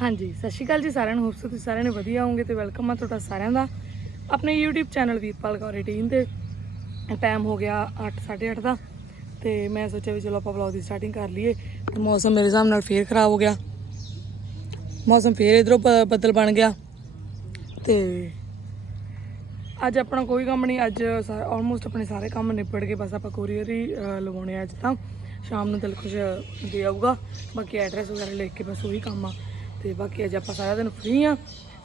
ਹਾਂਜੀ ਸਤਿ ਸ਼੍ਰੀ ਅਕਾਲ ਜੀ ਸਾਰਿਆਂ ਨੂੰ ਹੋਪਸ ਤੁਸੀਂ ਸਾਰਿਆਂ ਨੇ ਵਧੀਆ ਹੋਵੋਗੇ ਤੇ ਵੈਲਕਮ ਆ ਤੁਹਾਡਾ ਸਾਰਿਆਂ ਦਾ ਆਪਣੇ YouTube channel Veerpal Kaur routine ਤੇ। ਟਾਈਮ ਹੋ ਗਿਆ 8:30 ਦਾ ਤੇ ਮੈਂ ਸੋਚਿਆ ਵੀ ਚਲੋ ਆਪਾਂ ਵਲੌਗ ਦੀ ਸਟਾਰਟਿੰਗ ਕਰ ਲਈਏ ਤੇ ਮੌਸਮ ਮੇਰੇ ਹਿਸਾਬ ਨਾਲ ਫੇਰ ਖਰਾਬ ਹੋ ਗਿਆ। ਮੌਸਮ ਫੇਰ ਇਧਰੋਂ ਬੱਦਲ ਬਣ ਗਿਆ ਤੇ ਅੱਜ ਆਪਣਾ ਕੋਈ ਕੰਮ ਨਹੀਂ ਅੱਜ ਆਲਮੋਸਟ ਆਪਣੇ ਸਾਰੇ ਕੰਮ ਨਿਬੜ ਗਏ ਬਸ ਆਪਾਂ ਕੋਰੀਅਰ ਹੀ ਅਹ, ਲਗਾਉਣੇ ਅੱਜ ਤਾਂ। ਸ਼ਾਮ ਨੂੰ ਦਿਲ ਖੁਸ਼ ਦੇ ਆਊਗਾ ਬਾਕੀ ਐਡਰੈਸ ਵਗੈਰਾ ਲਿਖ ਕੇ ਬਸ ਉਹੀ ਕੰਮ ਆ। ਤੇ ਬਾਕੀ ਅੱਜ ਆਪਾਂ ਸਾਰਾ ਦਿਨ ਫ੍ਰੀ ਆ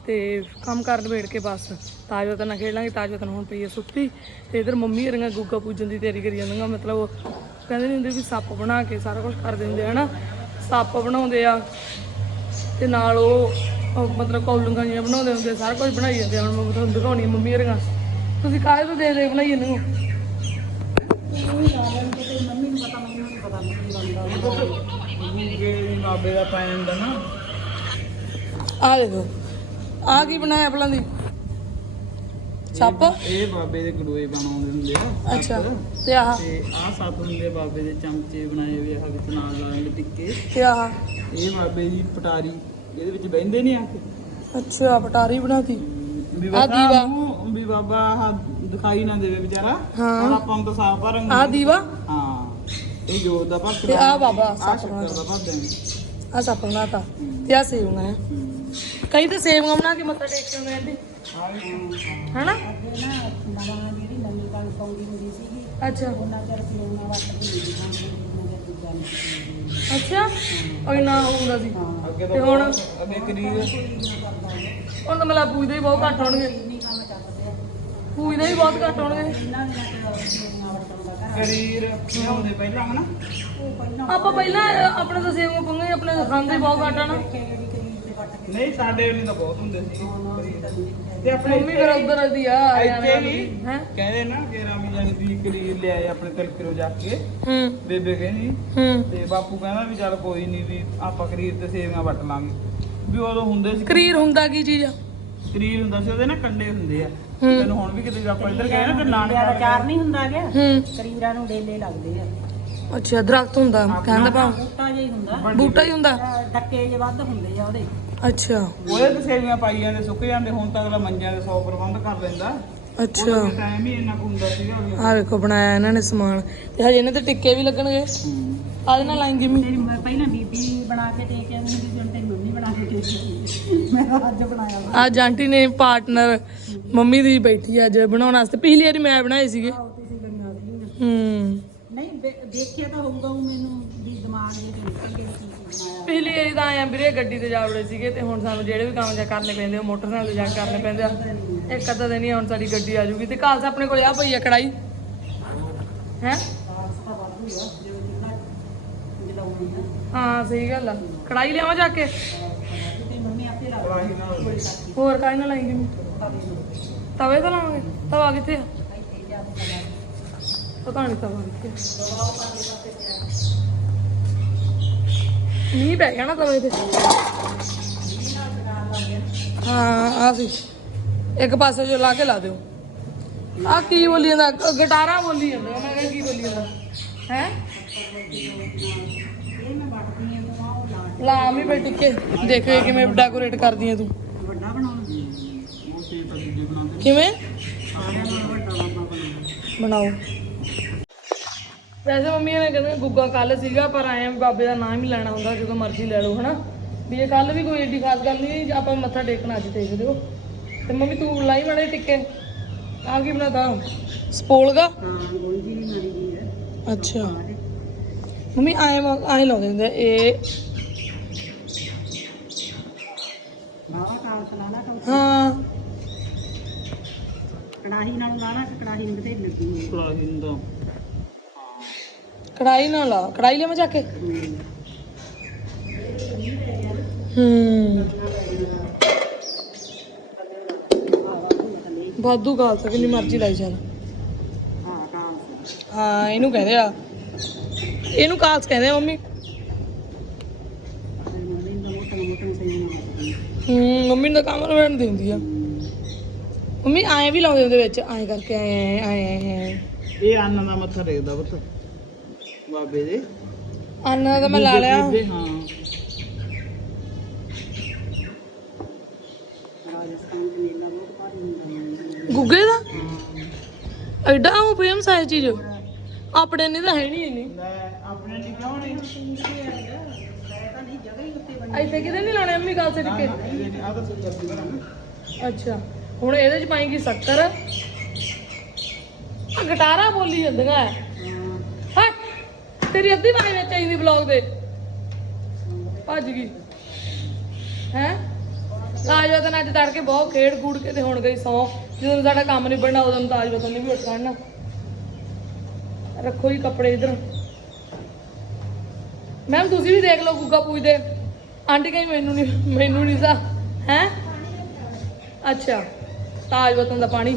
ਤੇ ਕੰਮ ਕਰ ਨਿਬੇੜ ਕੇ ਬਸ। ਤਾਜ ਵਤਨ ਨਾਲ ਖੇਡ ਲਾਂਗੇ ਤਾਜ ਵਤਨ ਹੁਣ ਪਈ ਆ ਸੁੱਤੀ ਤੇ ਇਧਰ ਮੰਮੀ ਹਰੀਆਂ ਗੁੱਗਾ ਪੂਜਣ ਦੀ ਤਿਆਰੀ ਕਰੀ ਜਾਂਦੀਆਂ ਮਤਲਬ ਉਹ ਕਹਿੰਦੇ ਨਹੀਂ ਹੁੰਦੇ ਵੀ ਸੱਪ ਬਣਾ ਕੇ ਸਾਰਾ ਕੁਝ ਕਰ ਦਿੰਦੇ ਹਨਾ? ਸੱਪ ਬਣਾਉਂਦੇ ਆ ਤੇ ਨਾਲ ਉਹ ਉਹ ਮਤਲਬ ਕੌਲੂੰਗਾਂ ਜਿਹੀਆਂ ਬਣਾਉਂਦੇ ਹੁੰਦੇ ਸਾਰਾ ਕੁਝ ਬਣਾਈ ਜਾਂਦੇ ਆ। ਹੁਣ ਮੈਂ ਤੁਹਾਨੂੰ ਦਿਖਾਉਣੀ ਆ ਮੰਮੀ ਹਰੀਆਂ। ਤੁਸੀਂ ਕਾਹਦੇ ਤੋਂ ਦੇ ਦੇ ਬਣਾਈ ਜਾਂਦੇ ਹੋ? ਇਹ ਬਾਬੇ ਦਾ ਪੈ ਜਾਂਦਾ ਨਾ ਆ ਦੇਖੋ ਆ ਕੀ ਬਣਾਇਆ ਭਲਾਂ ਦੀ? ਸੱਪ? ਇਹ ਬਾਬੇ ਦੇ ਗੜੋਏ ਬਣਾਉਂਦੇ ਹੁੰਦੇ ਆ ਅੱਛਾ ਤੇ ਆਹ? ਤੇ ਆਹ ਸੱਤ ਹੁੰਦੇ ਬਾਬੇ ਦੇ ਚਮਚੇ ਬਣਾਏ ਹੋਏ ਆ ਵਿੱਚ ਨਾਲ ਲਾਏ ਟਿੱਕੇ। ਤੇ ਆਹ? ਇਹ ਬਾਬੇ ਦੀ ਪਟਾਰੀ ਇਹਦੇ ਵਿੱਚ ਬਹਿੰਦੇ ਨੇ ਆ ਕੇ? ਅੱਛਾ ਪਟਾਰੀ ਬਣਾਤੀ। ਆਹ ਬਾਬਾ ਦੀਵਾ। ਵੀ ਬਾਬਾ ਆਹ ਦਿਖਾਈ ਨਾ ਦੇਵੇ ਵਿਚਾਰਾ। ਹਾਂ। ਆਪਾਂ ਨੂੰ ਤਾਂ ਸਾਫ਼ ਭਰਨ ਆ ਦੀਵਾ? ਹਾਂ ਇਹ ਜੋਤ ਦਾ ਭਗਤ ਤੇ ਆਹ ਬਾਬਾ ਆ ਸ਼ੱਕਰ ਬਣਾਤਾ ਦਾ ਭਗਤ ਹੈ ਆ ਸੱਪ ਬਣਾਤਾ। ਤੇ ਆ ਸੇਵ ਬਣਾਇਆ। ਕਈ ਤਾਂ ਸੇਵੀਆਂ ਬਣਾ ਕੇ ਮੱਥਾ ਟੇਕ ਕੇ ਆਉਂਦੇ ਆਂਟੀ ਹਨਾ? ਅੱਗੇ ਅੱਛਾ। ਸੀ ਅੱਛਾ? ਉਹ ਨਾ ਹੁੰਦਾ ਸੀ। ਤੇ ਹੁਣ? ਅੱਗੇ ਕਰੀਬ ਹੁਣ ਤਾਂ ਮਤਲਬ ਪੂਜਦੇ ਹੀ ਬਹੁਤ ਘੱਟ ਹੋਣਗੇ ਪੂਜਦੇ ਵੀ ਬਹੁਤ ਘੱਟ ਹੋਣਗੇ ਇਹਨਾਂ ਦਿਨਾਂ ਪਹਿਲਾਂ ਹਨਾ ਆਪਾਂ ਪਹਿਲਾਂ, ਆਪਣੇ ਤਾਂ ਸੇਵੀਆਂ ਪੰਗੇ ਆਪਣੇ ਤਾਂ ਖਾਂਦੇ ਬਹੁਤ ਘੱਟ ਆ ਨਾ। ਨਹੀਂ ਸਾਡੇ ਵੇਲੇ ਤਾਂ ਬਹੁਤ ਹੁੰਦੇ ਸੀ। ਤੇ ਆਪਣੇ ਮੰਮੀ ਫਿਰ ਉਧਰ ਦੀ ਆ ਇੱਥੇ ਵੀ ਹੈ ਕਹਿੰਦੇ ਨਾ ਕਿ ਰਾਮੀ ਜਾਨੀ ਦੀ ਕਰੀਰ ਲਿਆਏ ਆਪਣੇ ਤਿਲਕਰੋ ਜਾ ਕੇ। ਹੂੰ। ਬੇਬੇ ਕਹਿੰਦੀ ਹੂੰ। ਤੇ ਬਾਪੂ ਕਹਿੰਦਾ ਵੀ ਚੱਲ ਕੋਈ ਨਹੀਂ ਵੀ ਆਪਾਂ ਕਰੀਰ ਤੇ ਸੇਵੀਆਂ ਵੱਟ ਲਾਂਗੇ। ਵੀ ਉਦੋਂ ਹੁੰਦੇ ਸੀ ਕਰੀਰ ਹੁੰਦਾ ਕੀ ਚੀਜ਼ ਆ? ਕਰੀਰ ਹੁੰਦਾ ਸੀ ਉਹਦੇ ਨਾ ਕੰਡੇ ਹੁੰਦੇ ਆ। ਤੈਨੂੰ ਹੁਣ ਵੀ ਕਿਤੇ ਆਪਾਂ ਇੱਧਰ ਗਏ ਨਾ ਤੇ ਨਾਨਿਆਂ ਦਾ ਨਾਨਕਾ ਚਾਰ ਨਹੀਂ ਹੁੰਦਾ ਗਿਆ? ਹੂੰ। ਕਰੀਰਾਂ ਨੂੰ ਡੇਲੇ ਲੱਗਦੇ ਆ। ਅੱਛਾ ਦਰਖਤ ਹੁੰਦਾ ਕਹਿੰਦਾ ਭਾ ਬੂਟਾ ਜਿਹਾ ਹੀ ਹੁੰਦਾ। ਬੂਟਾ ਹੀ ਹੁੰਦਾ? ਡੱਕੇ ਜੇ ਵੱਧ ਹੁੰਦੇ ਆ ਉਹਦੇ। ਅੱਛਾ। ਉਹਦੇ ਤੇ ਸੇਵੀਆਂ ਪਾਈ ਜਾਂਦੇ ਸੁੱਕ ਜਾਂਦੇ ਹੁਣ ਤਾਂ ਅਗਲਾ ਮੰਜਿਆਂ ਦੇ 100 ਪ੍ਰਬੰਧ ਕਰ ਲੈਂਦਾ। ਅੱਛਾ। ਟਾਈਮ ਹੀ ਇੰਨਾ ਕੁ ਹੁੰਦਾ ਸੀਗਾ ਵੀ। ਆ ਵੇਖੋ ਬਣਾਇਆ ਇਹਨਾਂ ਨੇ ਸਮਾਨ। ਤੇ ਹਜੇ ਇਹਨਾਂ ਤੇ ਟਿੱਕੇ ਵੀ ਲੱਗਣਗੇ। ਆਦੇ ਨਾਲ ਲਾਏਂਗੇ ਮੀ। ਤੇਰੀ ਮ- ਪਹਿਲਾਂ ਬੀਬੀ ਬਣਾ ਕੇ ਦੇ ਕੇ ਆਉਂਦੀ ਸੀ ਹੁਣ ਤੇਰੀ ਮੰਮੀ ਬਣਾ ਕੇ ਦੇ ਕੇ। ਮੈਂ ਅੱਜ ਬਣਾਇਆ ਵਾ। ਅੱਜ ਆਂਟੀ ਨੇ ਪਾਰਟਨਰ ਮੰਮੀ ਦੀ ਬੈਠੀ ਅੱਜ ਬਣਾਉਣ ਵਾਸਤੇ। ਪਿਛਲੀ ਵਾਰੀ ਮੈਂ ਬਣਾਏ ਸੀਗੇ। ਆਓ ਤੁਸੀਂ ਹੂੰ। ਨਹੀਂ ਦੇ- ਦੇਖਿਆ ਤਾਂ ਹੋਊਗਾ ਉਹ ਮੈਨੂੰ ਵੀ ਦਿਮਾਗ ਦੇ ਵਿੱਚ ਨਿਕਲ ਗਿਆ ਕੀ। ਕੀ ਬਣਾਇਆ ਪਿਛਲੀ ਵਾਰੀ ਤਾਂ ਆਇਆ ਵੀਰੇ ਗੱਡੀ ਤੇ ਜਾ ਸੀਗੇ ਤੇ ਹੁਣ ਸਾਨੂੰ ਜਿਹੜੇ ਵੀ ਕੰਮ ਜਾ ਕਰਨੇ ਪੈਂਦੇ ਉਹ ਮੋਟਰਸਾਈਕਲ ਤੇ ਜਾ ਕੇ ਕਰਨੇ ਪੈਂਦੇ ਆ। ਇੱਕ ਅੱਧਾ ਦਿਨ ਹੀ ਹੁਣ ਸਾਡੀ ਗੱਡੀ ਆ ਜੂਗੀ। ਤੇ ਕਾਲਸ ਆਪਣੇ ਕੋਲ ਆ ਪਈ ਆ ਕੜਾਈ? ਹੈ? ਹਾਂ, ਸਹੀ ਗੱਲ ਆ। ਕੜਾਈ ਲਿਆਵਾਂ ਜਾ ਕੇ? ਹੋਰ ਕਾਹਦੇ ਨਾਲ ਲਾਏਂਗੇ ਤਵੇ ਨੂੰ ਤਵੇ ਤੇ ਲਾਵਾਂਗੇ। ਤਵਾ ਕਿੱਥੇ ਆ? ਪਤਾ ਨਹੀਂ ਤਵਾ ਕਿੱਥੇ ਮੀਂਹ ਪੈ ਗਿਆ ਨਾ ਤਵੇ ਤੇ। ਹਾਂ, ਆ ਸੀ। ਇੱਕ ਪਾਸੇ ਜੋ ਲਾ ਕੇ ਲਾ ਦਿਓ। ਆ ਕੀ ਬੋਲੀ ਜਾਂਦਾ? ਗ- ਗਟਾਰਾ ਬੋਲੀ ਜਾਂਦਾ। ਮੈਂ ਕਿਹਾ ਕੀ ਬੋਲੀ ਜਾਂਦਾ? ਹੈ? ਲਾ ਲਾ ਮੈਂ ਕੇ ਦੇਖ ਕਿਵੇਂ ਡੈਕੋਰੇਟ ਕਰਦੀ ਆ ਤੂੰ। ਵੱਡਾ ਬਣਾਉਣਾ ਕਿਵੇਂ? ਬਣਾਓ। ਵੈਸੇ ਮੰਮੀ ਨੇ ਕਹਿੰਦੇ ਗੁੱਗਾ ਕੱਲ ਸੀਗਾ ਪਰ ਆਏ ਆ ਵੀ ਬਾਬੇ ਦਾ ਨਾਮ ਹੀ ਲੈਣਾ ਹੁੰਦਾ ਜਦੋਂ ਮਰਜ਼ੀ ਲੈ ਲਓ ਹਨਾ? ਵੀ ਇਹ ਕੱਲ ਵੀ ਕੋਈ ਏਡੀ ਖਾਸ ਗੱਲ ਨਹੀਂ ਆਪਾਂ ਮੱਥਾ ਟੇਕਣਾ ਅੱਜ ਟੇਕ ਦਿਓ ਤੇ ਮੰਮੀ ਤੂੰ ਲਾਈ ਮਾੜੇ ਟਿੱਕੇ? ਆ ਕੀ ਬਣਾਤਾ? ਸਪੋਲਗਾ? ਹਾਂ ਗੋਲੀ ਜੀ ਵੀ ਮਾਰੀ ਦੀ ਹੈ ਅੱਛਾ। ਮੰਮੀ ਆਏ ਆਏ ਲਾਉਂਦੇ ਹੁੰਦੇ ਇਹ ਹਾਂ। ਕੜਾਹੀ ਨਾਲ ਲਾਣਾ ਕੜਾਹੀ ਨੂੰ ਬਥੇਰੀ ਲੱਗੀ ਕੜਾਹੀ ਨੂੰ ਕੜਾਈ ਨਾਲ ਲਾ ਕੜਾਈ ਲਿਆਵਾਂ ਜਾ ਕੇ? ਹੂੰ। ਵਾਧੂ ਗਾਲ ਤਾਂ ਕਿੰਨੀ ਮਰਜ਼ੀ ਲਾਈ ਚੱਲ ਹਾਂ, ਇਹਨੂੰ ਕਹਿੰਦੇ ਆ। ਇਹਨੂੰ ਕਾਲਸ ਕਹਿੰਦੇ ਆ ਮੰਮੀ। ਹੂੰ, ਮੰਮੀ ਨੂੰ ਤਾਂ ਕੰਮ ਲਵਣ ਦਿੰਦੀ ਆ। ਮੰਮੀ ਆਏ ਵੀ ਲਾਉਂਦੇ ਉਹਦੇ ਵਿੱਚ, ਐਂ ਕਰਕੇ ਐਂ ਐਂ ਐਂ। ਇਹ ਅੰਨ ਦਾ ਮੱਥਾ ਟੇਕਦਾ ਪੁੱਤ। ਬਾਬੇ ਦੇ। ਅੰਨ ਦਾ ਮੈਂ ਲਾ ਲਿਆ। ਹਾਂ। ਗੁੱਗੇ ਦਾ? ਐਡਾ ਉਹ ਫੇਮਸ ਹੈ ਚੀਜ਼। ਆਪਣੇ ਨਹੀਂ ਤਾਂ ਹੈ ਨਹੀਂ ਇੰਨੀ। ਆਪਣੇ ਨਹੀਂ ਕਿਉਂ ਨਹੀਂ? ਇੱਥੇ ਕਿਤੇ ਨਹੀਂ ਲਾਉਣੇ ਅੰਮੀ ਗੱਲ ਸੇ ਟਿੱਕੇ ਅੱਛਾ ਹੁਣ ਇਹਦੇ ਚ ਪਾਏਗੀ ਸ਼ੱਕਰ। ਗਟਾਰਾ ਬੋਲੀ ਜਾਂਦਾ ਹੈ ਤੇਰੀ ਅੱਧੀ ਵਾਰ ਵਿੱਚ ਆਈ ਆਈਂਦੀ ਬਲੌਗ ਦੇ ਭੱਜ ਗਈ। ਹੈ? ਤਾਜ ਵਤਨ ਅੱਜ ਤੜਕੇ ਬਹੁਤ ਖੇਡ ਕੂੜ ਕੇ ਤੇ ਹੁਣ ਗਈ ਸੌ। ਜਦੋਂ ਸਾਡਾ ਕੰਮ ਨਹੀਂ ਬਣਨਾ, ਉਦੋਂ ਤਾਜ ਵਤਨ ਨੇ ਵੀ ਉੱਠ ਖੜਨਾ। ਰੱਖੋ ਜੀ ਕੱਪੜੇ ਇਧਰ। ਮੈਮ ਤੁਸੀਂ ਵੀ ਦੇਖ ਲਓ ਗੁੱਗਾ ਪੂਜਦੇ ਆਂਟੀ ਕਹੀ ਮੈਨੂੰ ਨਹੀਂ ਮੈਨੂੰ ਨਹੀਂ ਸਾ ਹੈ? ਅੱਛਾ ਤਾਜ ਵਤਨ ਦਾ ਪਾਣੀ।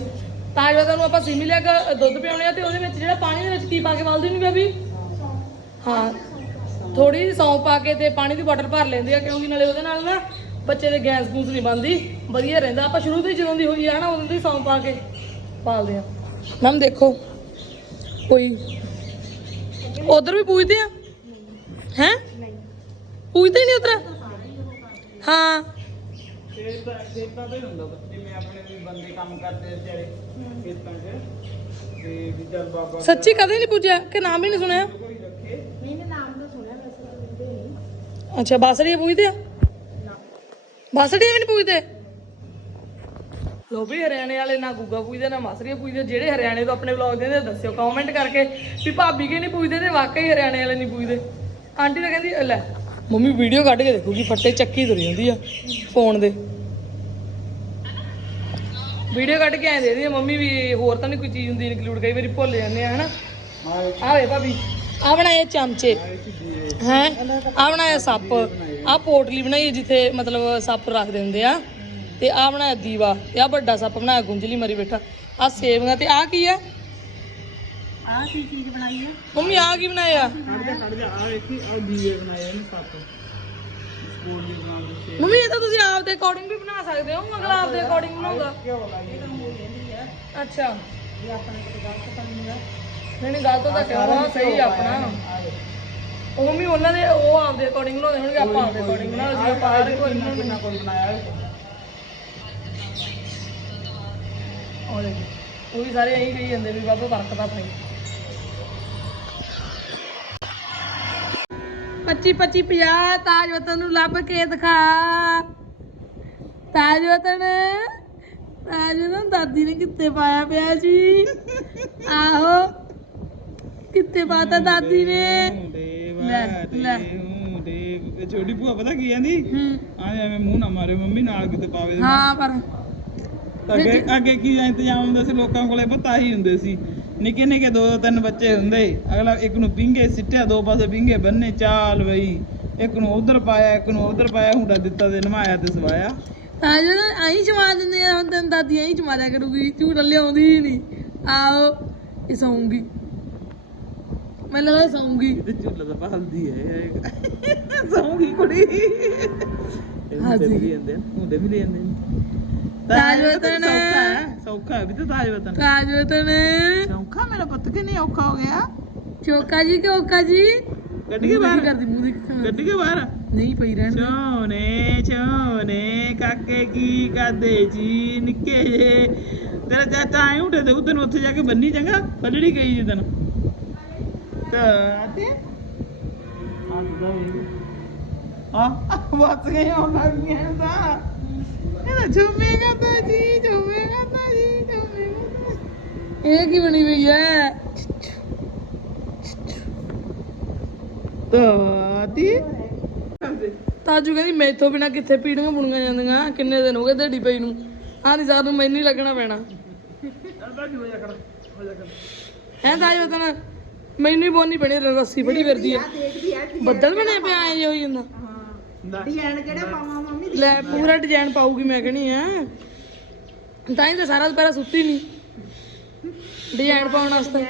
ਤਾਜ ਵਤਨ ਨੂੰ ਆਪਾਂ ਸਿਮੀ ਲਿਆ ਦੁੱਧ ਪਿਆਉਣੇ ਆ ਤੇ ਉਹਦੇ ਵਿੱਚ ਜਿਹੜਾ ਪਾਣੀ ਦੇ ਵਿੱਚ ਕੀ ਪਾ ਕੇ ਮਲਦੀ ਨਹੀਂ ਬੇਬੀ? ਹਾਂ। ਥੋੜੀ ਜਿਹੀ ਸੌਂਫ ਪਾ ਕੇ ਤੇ ਪਾਣੀ ਦੀ ਬੋਟਲ ਭਰ ਲੈਂਦੇ ਆ, ਕਿਉਂਕਿ ਨਾਲੇ ਉਹਦੇ ਨਾਲ ਨਾ ਬੱਚੇ ਦੇ ਗੈਸ ਗੂਸ ਨਹੀਂ ਬੰਦੀ ਵਧੀਆ ਰਹਿੰਦਾ। ਆਪਾਂ ਸ਼ੁਰੂ ਤੋਂ ਹੀ ਜਦੋਂ ਦੀ ਹੋਈ ਆ ਨਾ, ਉਦੋਂ ਦੀ ਸੌਂਫ ਪਾ ਕੇ ਪਾਲਦੇ ਆ। ਮੈਮ, ਦੇਖੋ। ਕੋਈ ਉਧਰ ਵੀ ਪੂਜਦੇ ਆ? ਹੈ? ਪੂਜਦੇ ਨਹੀਂ ਉਧਰ? ਹਾਂ। ਖੇਤਾਂ ਤੇ ਹੁੰਦਾ ਜਿਵੇਂ ਆਪਣੇ ਵੀ ਬੰਦੇ ਕੰਮ ਕਰਦੇ ਵਿਚਾਰੇ ਖੇਤਾਂ 'ਚ ਤੇ ਵੀ ਚੱਲ ਬਾਬਾ ਸੱਚੀ ਕਦੇ ਨਹੀਂ ਪੂਜਿਆ? ਕਿ ਨਾਮ ਹੀ ਨਹੀਂ ਸੁਣਿਆ? ਨਹੀਂ ਮੈਂ ਨਾਮ ਤਾਂ ਸੁਣਿਆ ਵੈਸੇ ਤਾਂ ਦਿੰਦੇ ਨਹੀਂ। ਅੱਛਾ ਬਾਸੜੀਆਂ ਪੂਜਦੇ ਆ? ਬਾਸੜੀਆਂ ਵੀ ਨਹੀਂ ਪੂਜਦੇ ਲੋ ਵੀ ਹਰਿਆਣੇ ਵਾਲੇ ਨਾ ਗੁੱਗਾ ਪੂਜਦੇ ਨਾ ਮਾਸੜੀਆਂ ਪੂਜਦੇ ਜਿਹੜੇ ਹਰਿਆਣੇ ਤੋਂ ਆਪਣੇ ਵਲੌਗ ਦੇ ਦੱਸਿਓ ਕਮੈਂਟ ਕਰਕੇ ਵੀ ਭਾਬੀ ਕਿ ਨਹੀਂ ਪੂਜਦੇ ਤੇ ਵਾਕਈ ਹਰਿਆਣੇ ਵਾਲੇ ਨਹੀਂ ਪੂਜਦੇ ਆਂਟੀ ਤਾਂ ਕਹਿੰਦੀ ਲੈ ਮੰਮੀ ਵੀਡੀਓ ਕੱਢ ਕੇ ਦੇਖੂਗੀ ਫੱਟੇ ਚੱਕੀ ਤੁਰੀ ਜਾਂਦੀ ਆ ਫੋਨ ਦੇ। ਵੀਡੀਓ ਕੱਢ ਕੇ ਐਂ ਦੇ ਦੀ ਮੰਮੀ ਵੀ ਹੋਰ ਤਾਂ ਨਹੀਂ ਕੋਈ ਚੀਜ਼ ਹੁੰਦੀ ਇਨਕਲੂਡ ਕਈ ਵਾਰੀ ਭੁੱਲ ਜਾਂਦੇ ਆ ਹਨਾ? ਆ ਵੇ ਭਾਬੀ। ਆ ਬਣਾਏ ਚਮਚੇ। ਹੈ? ਆ ਬਣਾਇਆ ਸੱਪ। ਆ ਪੋਟਲੀ ਬਣਾਈ ਹੈ ਜਿੱਥੇ ਮਤਲਬ ਸੱਪ ਰੱਖਦੇ ਹੁੰਦੇ ਆ। ਤੇ ਆ ਬਣਾਇਆ ਦੀਵਾ। ਤੇ ਆ ਵੱਡਾ ਸੱਪ ਬਣਾਇਆ ਗੁੰਜਲੀ ਮਰੀ ਬੈਠਾ। ਆ ਸੇਵੀਆਂ ਤੇ ਆ ਕੀ ਆ? ਆਹ ਕੀ ਚੀਜ਼ ਬਣਾਈ ਹੈ ਮੰਮੀ ਆ ਕੀ ਬਣਾਇਆ? ਕੱਢ ਜਾ ਕੱਢ ਜਾ ਆ ਵੇਖੀ ਆ ਦੀਵੇ ਮੰਮੀ ਇਹ ਤਾਂ ਤੁਸੀਂ ਆਪ ਦੇ ਅਕੋਰਡਿੰਗ ਵੀ ਬਣਾ ਸਕਦੇ ਹੋ। ਅਗਲਾ ਆਪ ਦੇ ਅਕੋਰਡਿੰਗ ਲਾਈ ਅੱਛਾ। ਇਹ ਆਪਣੇ ਕੋਲ ਗਲਤ ਤਾਂ ਨਹੀਂ ਹੈ ਨਹੀਂ ਨਹੀਂ ਗੱਲ ਤਾਂ ਕਿਉਂ ਆ ਸਹੀ ਆ ਆਪਣਾ। ਉਹ ਮੰਮੀ ਉਹਨਾਂ ਦੇ ਉਹ ਆਪ ਦੇ ਅਕੋਰਡਿੰਗ ਬਣਾਉਂਦੇ ਹੋਣਗੇ ਆਪਾਂ ਆਪ ਦੇ ਅਕੋਰਡਿੰਗ ਬਣਾਉਂਦੇ ਸੀ ਆਪਾਂ ਹਰ ਕੋਈ ਕਿੰਨਾ ਕਿੰਨਾ ਕੋਈ ਬਣਾਇਆ ਹੈ ਉਹ ਦੇਖੋ ਉਹ ਵੀ ਸਾਰੇ ਇਹੀ ਕਹੀ ਜਾਂਦੇ ਵੀ ਬਾਬਾ ਬਰਕਤ ਆਪਣੀ 25 25 50 ਤਾਜ ਵਤਨ ਨੂੰ ਲੱਭ ਕੇ ਦਿਖਾ। ਤਾਜ ਵਤਨ ਤਾਜ ਵਤਨ ਦਾਦੀ ਨੇ ਕਿੱਥੇ ਪਾਇਆ ਪਿਆ ਜੀ ਆਹੋ। ਕਿੱਥੇ ਪਾਤਾ ਦਾਦੀ ਨੇ? ਲੈ, ਲੈ। ਦੇ ਛੋਟੀ ਭੂਆ ਪਤਾ ਕੀ ਕਹਿੰਦੀ? ਹੂੰ। ਆ ਐਵੇਂ ਮੂੰਹ ਨਾ ਮਾਰਿਓ ਮੰਮੀ ਨਾਲ ਕਿਤੇ ਪਾਵੇ ਦੇ ਹਾਂ ਪਰ ਅੱਗੇ ਅੱਗੇ ਕੀ ਇੰਤਜ਼ਾਮ ਹੁੰਦਾ ਸੀ? ਲੋਕਾਂ ਕੋਲੇ ਪਤਾ ਹੀ ਹੁੰਦੇ ਸੀ। ਨਿੱਕੇ ਨਿੱਕੇ ਦੋ ਦੋ ਤਿੰਨ ਬੱਚੇ ਹੁੰਦੇ। ਅਗਲਾ ਇੱਕ ਨੂੰ ਪਿੰਗੇ ਸਿੱਟਿਆ ਦੋ ਪਾਸੇ ਪਿੰਗੇ ਬੰਨੇ ਚਾਲ ਬਈ। ਇੱਕ ਨੂੰ ਉਧਰ ਪਾਇਆ ਇੱਕ ਨੂੰ ਉਧਰ ਪਾਇਆ ਹੁੰਡਾ ਦਿੱਤਾ ਤੇ ਨਮਾਇਆ ਤੇ ਸਵਾਇਆ। ਤਾਜ ਵਤਨ ਆਈ ਜਮਾ ਦਿੰਦੇ ਆ ਹੁਣ ਤੈਨੂੰ ਦਾਦੀ ਆਈ ਜਮਾ ਦਿਆ ਕਰੂਗੀ ਝੂਠ ਲਿਆਉਂਦੀ ਹੀ ਨਹੀਂ। ਆਓ ਇਹ ਸੌਂਗੀ। ਮੈਨੂੰ ਲੱਗਦਾ ਸੌਂਗੀ। ਝੁੱਲਾ ਤਾਂ ਬਹਲਦੀ ਹੈ ਸੌਂਗੀ ਕੁੜੀ। ਹਾਂਜੀ। ਵੀ ਲੈ ਜਾਂਦੇ ਆ ਹੁੰਦੇ ਵੀ ਲੈ ਜਾਂਦੇ ਨੇ ਤਾਜ ਵਤਨ। ਸੌਖਾ ਹੈ ਸੌਖਾ ਹੈ ਵੀ ਤਾਂ ਤਾਜ ਵਤਨ। ਤਾਜ ਵਤਨ। ਸੌਖਾ ਮੇਰਾ ਪੁੱਤ ਕਿ ਨਹੀਂ ਔਖਾ ਹੋ ਗਿਆ? ਚੋਕਾ ਜੀ ਕਿ ਓਕਾ ਜੀ? ਕੱਢ ਕੇ ਬਾਹਰ। ਕਰਦੀ ਮੂੰਹ ਦੀ ਕੱਢ ਕੇ ਬਾਹਰ। ਨਹੀਂ ਪਈ ਰਹਿਣ ਕਾਕੇ ਕੀ ਕਰਦੇ ਜੀ ਨਿੱਕੇ ਜੇ। ਤੇਰਾ ਚਾਚਾ ਆਏ ਉੱਠੇ ਤੇ ਉਦੋਂ ਉੱਥੇ ਜਾ ਕੇ ਬੰਨੀ ਚੰਗਾ ਪਲੜੀ ਗਈ ਜੀ ਤੈਨੂੰ ਤਾਂ ਆ ਗਏ ਇਹਦਾ ਜੀ ਜੀ ਇਹ ਕੀ ਬਣੀ ਹੋਈ ਹੈ ਤਾਜੂ ਕਹਿੰਦੀ ਮੈਥੋਂ ਬਿਨਾ ਕਿੱਥੇ ਪੀੜੀਆਂ ਬੁਣੀਆਂ ਜਾਂਦੀਆਂ? ਕਿੰਨੇ ਦਿਨ ਹੋ ਗਏ ਢੇਡੀ ਪਈ ਨੂੰ? ਆਹ ਨਹੀਂ ਸਾਨੂੰ ਮੈਨੂੰ ਹੀ ਲੱਗਣਾ ਪੈਣਾ। ਹੈ ਤਾਜ ਵਤਨ ਮੈਨੂੰ ਹੀ ਬੋਨੀ ਬਣੀ ਰੱਸੀ ਫੜੀ ਫਿਰਦੀ ਹੈ ਦੇਖਦੀ ਆ ਬੱਦਲ ਬਣਿਆ ਪਿਆ ਐ ਹੋਈ ਜਾਂਦਾ ਡਿਜ਼ਾਈਨ ਕਿਹੜਾ ਪਾਵਾਂ ਮੰਮੀ ਲੈ ਪੂਰਾ ਡਿਜ਼ਾਈਨ ਪਾਉਗੀ ਮੈਂ ਕਹਣੀ ਆ। ਤਾਂ ਹੀ ਤਾਂ ਸਾਰਾ ਦੁਪਹਿਰਾ ਸੁੱਤੀ ਨਹੀਂ ਡਿਜ਼ਾਈਨ ਪਾਉਣ ਵਾਸਤੇ।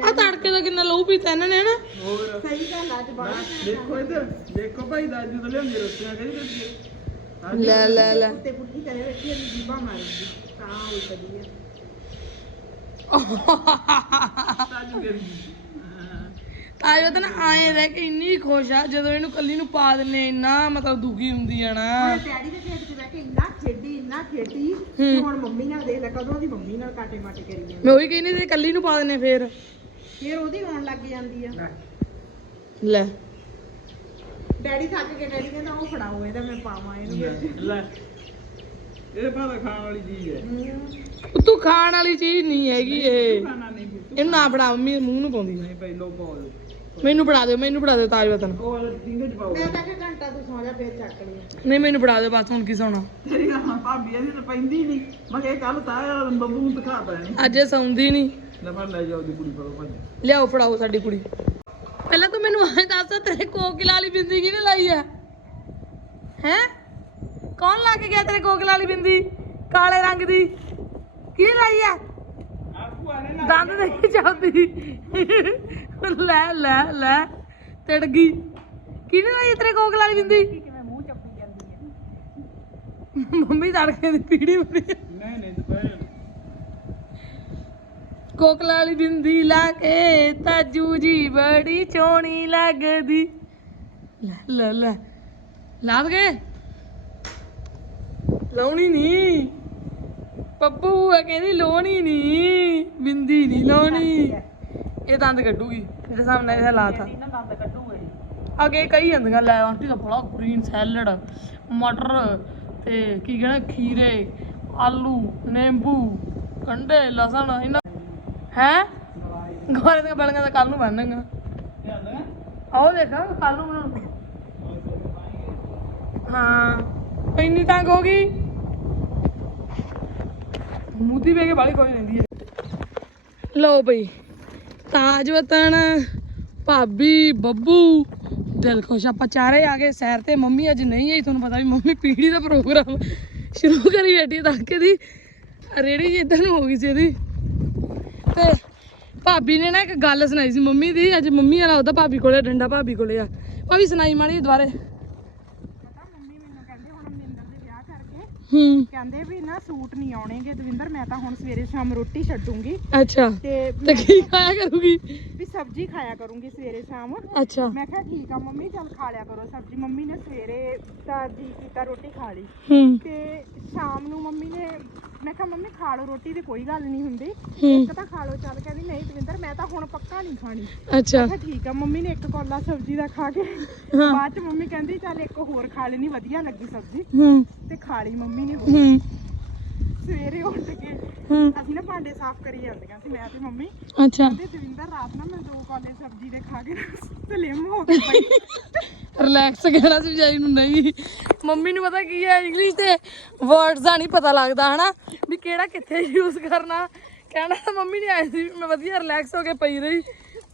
ਆ ਤੜਕੇ ਦਾ ਕਿੰਨਾ ਲਹੂ ਪੀਤਾ ਇਹਨਾਂ ਨੇ ਨਾ। ਹੋਰ। ਸਹੀ ਗੱਲ ਅੱਜ ਬੜਾ ਦੇਖੋ ਇੱਧਰ ਦੇਖੋ ਭਾਈ ਦਾਜੂ ਤਾਂ ਲਿਆਉਂਦੀ ਰੋਟੀਆਂ ਕਹੀ ਦੱਸੀ ਲੈ ਲੈ ਲੈ। ਤੇ ਪੁੱਠੀ ਕਰੇ ਬੈਠੀ ਉਹਦੀ ਜੀਬਾ ਮਾਰਦੀ ਤਾਂ ਉਲਟਦੀ ਆ ਦਾਜੂ ਕਰੀ ਤਾਜ ਵਤਨ ਆਏ ਰਹਿ ਕੇ ਇੰਨੀ ਖੁਸ਼ ਆ ਜਦੋਂ ਇਹਨੂੰ ਕੱਲੀ ਨੂੰ ਪਾ ਦਿੰਨੇ ਇੰਨਾ ਮਤਲਬ ਦੁਖੀ ਹੁੰਦੀ ਆ ਨਾ। ਡੈਡੀ ਦੇ ਖੇਤ 'ਚ ਬਹਿ ਕੇ ਇੰਨਾ ਖੇਡੀ ਇੰਨਾ ਹੂੰ। ਹੁਣ ਮੰਮੀ ਨਾਲ ਦੇਖ ਲੈ ਕਦੋਂ ਦੀ ਮੰਮੀ ਨਾਲ ਕਾਟੇ ਮਾਟੇ ਕਰੀ ਜਾਂਦੀ। ਮੈਂ ਉਹੀ ਕਹਿੰਦੀ ਤੇ ਕੱਲੀ ਨੂੰ ਪਾ ਦਿੰਨੇ ਫੇਰ। ਫਿਰ ਉਹਦੀ ਆਉਣ ਲੱਗ ਜਾਂਦੀ ਆ। ਲੈ। ਡੈਡੀ ਥੱਕ ਕੇ ਡੈਡੀ ਕਹਿੰਦਾ ਉਹ ਫੜਾਓ ਇਹਦਾ ਮੈਂ ਪਾਵਾਂ ਇਹਨੂੰ। ਵਿੱਚ ਲੈ। ਇਹ ਭਾਵੇਂ ਖਾਣ ਵਾਲੀ ਚੀਜ਼ ਹੈ। ਹੂੰ। ਤੂੰ ਖਾਣ ਵਾਲੀ ਚੀਜ਼ ਨਹੀਂ ਹੈਗੀ ਇਹ। ਖਾਣਾ ਨਹੀਂ ਫਿਰ ਇਹਨੂੰ ਨਾ ਫੜਾ ਮੰਮੀ ਮੂੰਹ ਨੂੰ ਪਾਉਂਦੀ ਨਹੀਂ ਭਾਈ ਲੋ ਪਾਓ। ਮੈਨੂੰ ਫੜਾ ਦਿਓ ਮੈਨੂੰ ਫੜਾ ਦਿਓ ਤਾਜ ਵਤਨ। ਉਹ ਵਾਲਾ ਟਿੰਗੇ ਚ ਪਾਓ। ਮੈਂ ਤਾਂ ਕਿ ਘੰਟਾ ਤੂੰ ਸੌ ਜਾ ਫੇਰ ਚੱਕ ਲਿਆ ਨਹੀਂ ਮੈਨੂੰ ਫੜਾ ਦਿਓ ਬਸ ਹੁਣ ਕੀ ਸੌਣਾ। ਤੇਰੀ ਗੱਲ ਭਾਬੀ ਇਹਦੀ ਤਾਂ ਪੈਂਦੀ ਨਹੀਂ ਮੈਂ ਕਿਹਾ ਕੱਲ ਤਾਂ ਬੱਬੂ ਨੂੰ ਦਿਖਾ ਪੈਣੀ ਅੱਜ ਇਹ ਸੌਂਦੀ ਨਹੀਂ ਲੈ ਫੜ ਲੈ ਜਾਓ ਦੀ ਕੁੜੀ ਫੜੋ ਭੱਜ ਲਿਆਓ ਫੜਾਓ ਸਾਡੀ ਕੁੜੀ। ਪਹਿਲਾਂ ਤੂੰ ਮੈਨੂੰ ਐਂ ਦੱਸ ਤੇਰੇ ਕੋਕਿਲਾ ਵਾਲੀ ਬਿੰਦੀ ਕਿਹਨੇ ਲਾਈ ਹੈ ਹੈ? ਕੌਣ ਲਾ ਕੇ ਗਿਆ ਤੇਰੇ ਕੋਕਿਲਾ ਵਾਲੀ ਬਿੰਦੀ? ਕਾਲੇ ਰੰਗ ਦੀ। ਕਿਹਨੇ ਲਾਈ ਹੈ ਦੰਦ ਨਹੀਂ ਚੱਲਦੀ ਲੈ ਲੈ ਲੈ ਤੜ ਗਈ ਕਿਹਨੇ ਲਾਈ ਤੇਰੇ ਕੋਕਿਲਾ ਵਾਲੀ ਬਿੰਦੀ? ਕਿਵੇਂ ਮੂੰਹ ਚੱਪੀ ਜਾਂਦੀ ਹੈ? ਮੰਮੀ ਤੜਕੇ ਦੀ ਪੀੜੀ ਬਣੀ। ਨਹੀਂ ਨਹੀਂ ਦੁਪਹਿਰ ਕੋਕਲਾ ਵਾਲੀ ਬਿੰਦੀ ਲਾ ਕੇ ਤਾਜੂ ਜੀ ਬੜੀ ਚੋਣੀ ਲੱਗਦੀ। ਲੈ ਲੈ ਲੈ। ਲਾ ਦਗੇ। ਲਾਉਣੀ ਨਹੀਂ ਪੱਪੂ ਆ ਕਹਿੰਦੀ ਲਾਉਣੀ ਨਹੀਂ ਬਿੰਦੀ ਨਹੀਂ ਲਾਉਣੀ। ਇਹ ਦੰਦ ਕੱਢੂਗੀ ਮੇਰੇ ਸਾਹਮਣੇ ਇਹ ਲਾਤਾ ਨਾ ਦੰਦ ਕੱਢੂ ਇਹ ਅੱਗੇ ਕਈ ਜਾਂਦੀਆਂ ਲੈ ਆਂਟੀ ਦਾ ਬੜਾ ਗ੍ਰੀਨ ਸੈਲਡ ਮਟਰ ਤੇ ਕੀ ਕਹਿਣਾ ਖੀਰੇ ਆਲੂ ਨਿੰਬੂ ਕੰਡੇ ਲਸਣ ਇਹਨਾਂ ਹੈ? ਗੋਰੇ ਦੀਆਂ ਬਲੀਆਂ ਤਾਂ ਕੱਲ ਨੂੰ ਬਣਨਗੀਆਂ। ਆਓ ਦੇਖਾਂ ਕੱਲ ਨੂੰ ਬਣਾਉਣ। ਹਾਂ ਇੰਨੀ ਤੰਗ ਹੋ ਗਈ? ਮੂਤੀ ਵੇ ਕੇ ਬਾਲੀ ਕੋਈ ਰਹਿੰਦੀ ਹੈ। ਲਓ ਬਈ, ਤਾਜ ਵਤਨ, ਭਾਬੀ, ਬੱਬੂ, ਦਿਲ ਖੁਸ਼। ਆਪਾਂ ਚਾਰੇ ਆ ਗਏ ਸੈਰ ਤੇ। ਮੰਮੀ ਅੱਜ ਨਹੀਂ ਆਈ, ਤੁਹਾਨੂੰ ਪਤਾ ਵੀ ਮੰਮੀ ਪੀੜੀ ਦਾ ਪ੍ਰੋਗਰਾਮ ਸ਼ੁਰੂ ਕਰੀ ਬੈਠੀ ਤੜਕੇ ਦੀ। ਰੇੜੀ ਜੀ ਇੱਧਰ ਨੂੰ ਹੋ ਗਈ ਸੀ ਇਹਦੀ। ਤੇ ਭਾਬੀ ਨੇ ਨਾ ਇੱਕ ਗੱਲ ਸੁਣਾਈ ਸੀ ਮੰਮੀ ਦੀ। ਅੱਜ ਮੰਮੀ ਵਾਲਾ ਉਹਦਾ ਭਾਬੀ ਕੋਲੇ, ਡੰਡਾ ਭਾਬੀ ਕੋਲੇ ਆ। ਭਾਬੀ ਸੁਣਾਈ ਮਾੜੀ ਦੁਬਾਰੇ ਪਤਾ ਮੰਮੀ ਮੈਨੂੰ ਕਹਿੰਦੇ ਹੁਣ ਮਨਿੰਦਰ ਦੇ ਵਿਆਹ ਕਰਕੇ ਹੂੰ। ਕਹਿੰਦੇ ਵੀ ਨਾ ਸੂਟ ਨਹੀਂ ਆਉਣੇਗੇ ਦਵਿੰਦਰ ਮੈਂ ਤਾਂ ਹੁਣ ਸਵੇਰੇ ਸ਼ਾਮ ਰੋਟੀ ਛੱਡੂੰਗੀ। ਅੱਛਾ। ਤੇ ਤੇ ਕੀ ਖਾਇਆ ਕਰੂਗੀ? ਵੀ ਸਬਜ਼ੀ ਖਾਇਆ ਕਰੂੰਗੀ ਸਵੇਰੇ ਸ਼ਾਮ। ਅੱਛਾ। ਮੈਂ ਕਿਹਾ ਠੀਕ ਆ ਮੰਮੀ ਚੱਲ ਖਾ ਲਿਆ ਕਰੋ ਸਬਜ਼ੀ। ਮੰਮੀ ਨੇ ਸਵੇਰੇ ਤਾਂ ਜੀ ਕੀਤਾ ਰੋਟੀ ਖਾ ਲਈ। ਹੂੰ। ਤੇ ਸ਼ਾਮ ਨੂੰ ਮੰਮੀ ਨੇ ਮੈਂ ਕਿਹਾ ਮੰਮੀ ਖਾ ਲਓ ਰੋਟੀ ਦੀ ਕੋਈ ਗੱਲ ਨਹੀਂ ਹੁੰਦੀ। ਇੱਕ ਤਾਂ ਖਾ ਲਓ ਚੱਲ ਕਹਿੰਦੀ ਨਹੀਂ ਦਵਿੰਦਰ ਮੈਂ ਤਾਂ ਹੁਣ ਪੱਕਾ ਨਹੀਂ ਖਾਣੀ। ਅੱਛਾ। ਮੈਂ ਕਿਹਾ ਠੀਕ ਆ ਮੰਮੀ ਨੇ ਇੱਕ ਕੌਲਾ ਸਬਜ਼ੀ ਦਾ ਖਾ ਕੇ ਬਾਅਦ ਚ ਮੰਮੀ ਕਹਿੰਦੀ ਚੱਲ ਇੱਕ ਹੋਰ ਖਾ ਲੈਣੀ ਵਧੀਆ ਲੱਗੀ ਸਬਜ਼ੀ। ਹੂੰ। ਤੇ ਖਾ ਲਈ ਮੰਮੀ ਨੇ ਹੂੰ। ਸਵੇਰੇ ਉੱਠ ਕੇ ਅਸੀਂ ਨਾ ਭਾਂਡੇ ਸਾਫ਼ ਕਰੀ ਜਾਂਦੀਆਂ ਸੀ ਮੈਂ ਤੇ ਮੰਮੀ। ਅੱਛਾ। ਤੇ ਦਵਿੰਦਰ ਰਾਤ ਨਾ ਮੈਂ ਦੋ ਕੌਲੇ ਸਬਜ਼ੀ ਦੇ ਖਾ ਕੇ ਸਲਿਮ ਹੋ ਕੇ ਪਈ। ਰਿਲੈਕਸ ਕਹਿਣਾ ਸੀ ਵਿਚਾਰੀ ਨੂੰ ਨਹੀਂ। ਮੰਮੀ ਨੂੰ ਪਤਾ ਕੀ ਹੈ ਇੰਗਲਿਸ਼ ਤੇ ਵਰਡਸ ਦਾ ਨਹੀਂ ਪਤਾ ਲੱਗਦਾ ਹਨਾ? ਵੀ ਕਿਹੜਾ ਕਿੱਥੇ ਯੂਜ਼ ਕਰਨਾ। ਕਹਿਣਾ ਮੰਮੀ ਨੇ ਆਈ ਸੀ ਮੈਂ ਵਧੀਆ ਰਿਲੈਕਸ ਹੋ ਕੇ ਪਈ ਰਹੀ।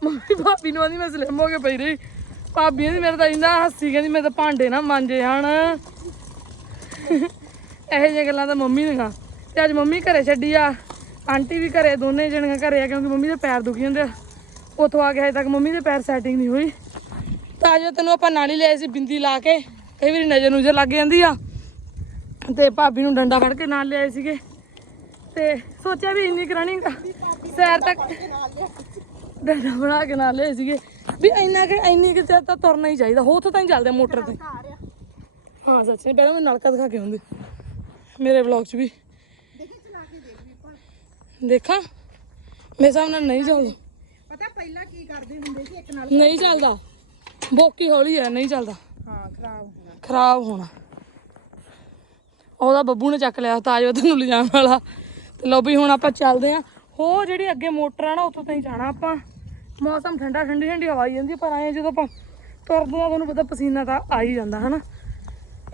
ਮੰਮੀ ਭਾਬੀ ਨੂੰ ਆਂਦੀ ਮੈਂ ਸਲਿਮ ਹੋ ਕੇ ਪਈ ਰਹੀ। ਭਾਬੀ ਨੇ ਮੇਰੇ ਤਾਂ ਇੰਨਾ ਹੱਸੀ ਕਹਿੰਦੀ ਮੇਰੇ ਤਾਂ ਭਾਂਡੇ ਨਾ ਮਾਂਜੇ ਹਨ ਇਹੋ ਜਿਹੀਆਂ ਗੱਲਾਂ ਤਾਂ ਮੰਮੀ ਦੀਆਂ। ਤੇ ਅੱਜ ਮੰਮੀ ਘਰੇ ਛੱਡੀ ਆ। ਆਂਟੀ ਵੀ ਘਰੇ, ਦੋਨੇ ਜਣੀਆਂ ਘਰੇ ਆ ਕਿਉਂਕਿ ਮੰਮੀ ਦੇ ਪੈਰ ਦੁਖੀ ਜਾਂਦੇ ਆ। ਉੱਥੋਂ ਆ ਕੇ ਹਜੇ ਤੱਕ ਮੰਮੀ ਦੇ ਪੈਰ ਸੈਟਿੰਗ ਨਹੀਂ ਹੋਈ। ਤਾਂ ਜੋ ਤੈਨੂੰ ਆਪਾਂ ਨਾਲ ਹੀ ਲਿਆਏ ਸੀ ਬਿੰਦੀ ਲਾ ਕੇ। ਕਈ ਵਾਰੀ ਨਜ਼ਰ ਨੁਜ਼ਰ ਲੱਗ ਜਾਂਦੀ ਆ। ਤੇ ਭਾਬੀ ਨੂੰ ਡੰਡਾ ਫੜ ਕੇ ਨਾਲ ਲਿਆਏ ਸੀਗੇ। ਤੇ ਸੋਚਿਆ ਵੀ ਇੰਨੀ ਕਰਾਣੀ ਸੈਰ ਤੱਕ ਡੰਡਾ ਬਣਾ ਕੇ ਨਾਲ ਲਿਆਏ ਸੀਗੇ। ਵੀ ਇੰਨਾ ਕਿ, ਇੰਨੀ ਕਿ ਚਿਰ ਤਾਂ ਤੁਰਨਾ ਹੀ ਚਾਹੀਦਾ। ਹੋ ਤਾਂ ਹੀ ਚੱਲਦੇ ਮੋਟਰ ਤੇ। ਹਾਂ, ਸੱਚ ਨੇ ਪਹਿਲਾਂ ਮੈਂ ਨਲਕਾ ਦਿਖਾ ਕੇ ਆਉਂਦੀ। ਮੇਰੇ ਵਲੌਗ 'ਚ ਵੀ ਦੇਖੀ ਚਲਾ ਕੇ ਦੇਖ ਵੀ ਪਰ ਦੇਖਾਂ। ਮੇਰੇ ਸਾਹਮਣੇ ਨਹੀਂ ਚੱਲਦਾ। ਪਤਾ ਪਹਿਲਾਂ ਕੀ ਕਰਦੇ ਹੁੰਦੇ ਸੀ ਇੱਕ ਨਾਲ ਨਹੀਂ ਚੱਲਦਾ। ਬੋਕੀ ਹੌਲੀ ਹੈ ਨਹੀਂ ਚੱਲਦਾ। ਹਾਂ ਖਰਾਬ ਹੋਣਾ ਖਰਾਬ ਹੋਣਾ। ਉਹਦਾ ਬੱਬੂ ਨੇ ਚੱਕ ਲਿਆ ਤਾਜਵਤ ਨੂੰ ਲਿਜਾਣ ਵਾਲਾ। ਤੇ ਲੋ ਵੀ ਹੁਣ ਆਪਾਂ ਚੱਲਦੇ ਆਂ। ਹੋ ਜਿਹੜੀ ਅੱਗੇ ਮੋਟਰ ਆ ਨਾ ਉੱਥੋਂ ਤਾਈਂ ਜਾਣਾ ਆਪਾਂ। ਮੌਸਮ ਠੰਡਾ ਠੰਡੀ ਠੰਡੀ ਹਵਾ ਆਈ ਜਾਂਦੀ ਪਰ ਆਏ ਜਦੋਂ ਆਪਾਂ ਤੁਰਦੇ ਆ ਤੁਹਾਨੂੰ ਪਤਾ ਪਸੀਨਾ ਤਾਂ ਆ ਹੀ ਜਾਂਦਾ ਹਨਾ।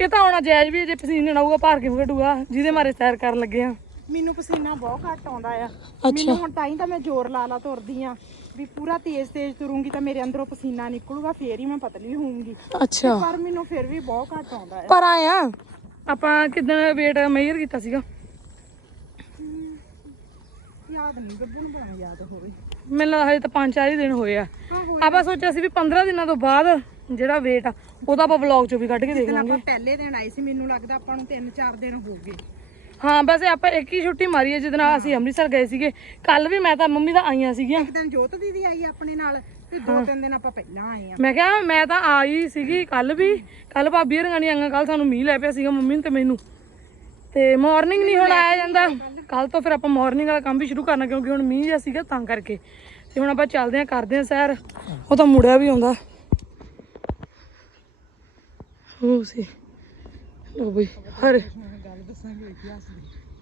ਇਹ ਤਾਂ ਆਉਣਾ ਜਾਇਜ਼ ਵੀ ਜੇ ਪਸੀਨਾ ਨਾ ਆਊਗਾ ਭਾਰ ਕਿਵੇਂ ਘਟੂਗਾ? ਜਿਹਦੇ ਮਾਰੇ ਸੈਰ ਕਰਨ ਲੱਗੇ ਆ। ਮੈਨੂੰ ਪਸੀਨਾ ਬਹੁਤ ਘੱਟ ਆਉਂਦਾ ਆ। ਮੈਨੂੰ ਹੁਣ ਤਾਂ ਹੀ ਤਾਂ ਮੈਂ ਜ਼ੋਰ ਲਾ ਲਾ ਤੁਰਦੀ ਆ। ਵੀ ਪੂਰਾ ਤੇਜ਼ ਤੇਜ਼ ਤੁਰੂੰਗੀ ਤਾਂ ਮੇਰੇ ਅੰਦਰੋਂ ਪਸੀਨਾ ਨਿਕਲੂਗਾ ਫੇਰ ਹੀ ਮੈਂ ਪਤਲੀ ਹੋਊਂਗੀ। ਅੱਛਾ। ਪਰ ਮੈਨੂੰ ਫਿਰ ਵੀ ਬਹੁਤ ਘੱਟ ਆਉਂਦਾ ਆ। ਪਰ ਆਏ ਆ ਆਪਾਂ ਕਿਦਾਂ weight ਮੇਜਰ ਕੀਤਾ ਸੀਗਾ? ਯਾਦ ਨਹੀਂ ਗੱਬੂ ਨੂੰ ਬਣਾ ਯਾਦ ਹੋਵੇ। ਮੈਨੂੰ ਲੱਗਦਾ ਹਜੇ ਤਾਂ ਪੰਜ ਚਾਰ ਹੀ ਦਿਨ ਹੋਏ ਆ। ਆਪਾਂ ਸੋਚਿਆ ਸੀ ਵੀ 15 ਦਿਨਾਂ ਤੋਂ ਬਾਅਦ ਜਿਹੜਾ weight ਆ ਉਹਦਾ ਆਪਾਂ ਵਲੌਗ 'ਚ ਵੀ ਕੱਢ ਕੇ ਦੇਖ ਜਦੋਂ ਲਾਂਗੇ। ਆਪਾਂ ਪਹਿਲੇ ਦਿਨ ਆਏ ਸੀ ਮੈਨੂੰ ਲੱਗਦਾ ਆਪਾਂ ਨੂੰ 3-4 ਦਿਨ ਹੋ ਗਏ। ਹਾਂ ਵੈਸੇ ਆਪਾਂ ਇੱਕ ਹੀ ਛੁੱਟੀ ਮਾਰੀ ਹੈ ਜਿਹਦੇ ਨਾਲ ਅਸੀਂ ਅੰਮ੍ਰਿਤਸਰ ਗਏ ਸੀਗੇ। ਕੱਲ ਵੀ ਮੈਂ ਤਾਂ ਮੰਮੀ ਦਾ ਆਈਆਂ ਸੀਗੀਆਂ। ਇੱਕ ਦਿਨ ਜੋਤ ਦੀਦੀ ਆਈ ਆਪਣੇ ਨਾਲ ਤੇ ਦੋ ਤਿੰਨ ਦਿਨ ਆਪਾਂ ਪਹਿਲਾਂ ਆਏ ਆ। ਮੈਂ ਕਿਹਾ ਮੈਂ ਤਾਂ ਆਈ ਸੀਗੀ ਕੱਲ ਵੀ। ਕੱਲ ਭਾਬੀ ਨਹੀਂ ਆਈਆਂ ਕੱਲ ਸਾਨੂੰ ਮੀਂਹ ਲੈ ਪਿਆ ਸੀਗਾ ਮੰਮੀ ਨੂੰ ਤੇ ਮੈਨੂੰ। ਤੇ ਮਾਰਨਿੰਗ ਨਹੀਂ ਹੁਣ ਆਇਆ ਜਾਂਦਾ। ਕੱਲ ਤੋਂ ਫਿਰ ਆਪਾਂ ਮਾਰਨਿੰਗ ਵਾਲਾ ਕੰਮ ਵੀ ਸ਼ੁਰੂ ਕਰਨਾ ਕਿਉਂਕਿ ਹੁਣ ਮੀਂਹ ਜਿਹਾ ਸੀਗਾ ਤਾਂ ਕਰਕੇ। ਤੇ ਹੁਣ ਆਪਾਂ ਚੱਲਦੇ ਆਂ ਕਰਦੇ ਆਂ ਸੈਰ। ਉਹ ਤਾਂ ਮੁੜਿਆ ਵੀ ਆਉਂਦਾ। ਹੋ ਸੀ। ਲੋ ਬਈ ਹਰੇ।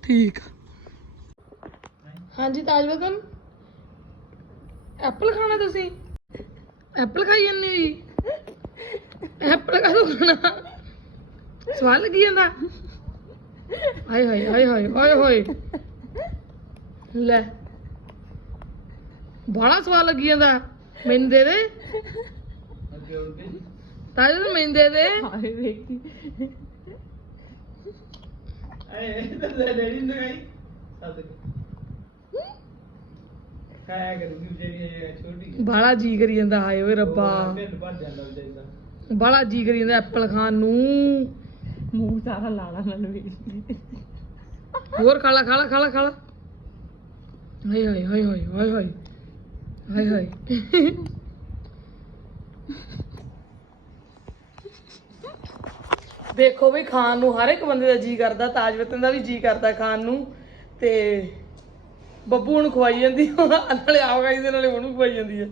ਠੀਕ ਆ। ਹਾਂਜੀ ਤਾਜ ਬੇਗਮ ਐਪਲ ਖਾਣਾ ਤੁਸੀਂ? ਐਪਲ ਖਾਈ ਜਾਂਦੇ ਹੋ ਜੀ? ਐਪਲ ਕਾ ਖਾਣਾ? ਸਵਾਦ ਲੱਗੀ ਜਾਂਦਾ? ਹਾਏ ਹਾਏ ਹਾਏ ਹਾਏ ਹਾਏ ਹਾਏ। ਲੈ। ਬੜਾ ਸਵਾਦ ਲੱਗੀ ਜਾਂਦਾ। ਮੈਨੂੰ ਦੇ ਦੇ। ਤਾਜ ਮੈਨੂੰ ਦੇ ਦੇ। ਹਾਏ ਵੇਖੀ। ਡੈਡੀ ਨੇ ਗਈ। ਸੱਤ ਕਾਇਆ ਕਰੂਗੀ ਜਿਹੜੀ ਇਹ ਛੋਟੀ ਬਾਲਾ ਜੀ ਕਰੀ ਜਾਂਦਾ ਹਾਏ ਓਏ ਰੱਬਾ। ਢਿੱਡ ਭਰ ਜਾਂਦਾ ਵਿਚਾਰੀ ਦਾ। ਬਾਲਾ ਜੀ ਕਰੀ ਜਾਂਦਾ ਐਪਲ ਖਾਣ ਨੂੰ। ਮੂੰਹ ਸਾਰਾ ਲਾਲਾ ਨਾਲ ਵੇਖ ਹੋਰ ਖਾਲਾ ਖਾਲਾ ਖਾਲਾ ਖਾਲਾ ਹਾਏ ਹਾਏ ਹਾਏ ਹਾਏ ਹਾਏ ਹਾਏ। ਹਾਏ ਹਾਏ। ਦੇਖੋ ਵੀ ਖਾਣ ਨੂੰ ਹਰ ਇੱਕ ਬੰਦੇ ਦਾ ਜੀ ਕਰਦਾ ਤਾਜ ਵਤਨ ਦਾ ਵੀ ਜੀ ਕਰਦਾ ਖਾਣ ਨੂੰ ਤੇ ਬੱਬੂ ਨੂੰ ਖਵਾਈ ਜਾਂਦੀ ਨਾਲੇ ਆਪ ਖਾਈ ਦੇ ਨਾਲੇ ਉਹਨੂੰ ਖਵਾਈ ਜਾਂਦੀ ਹੈ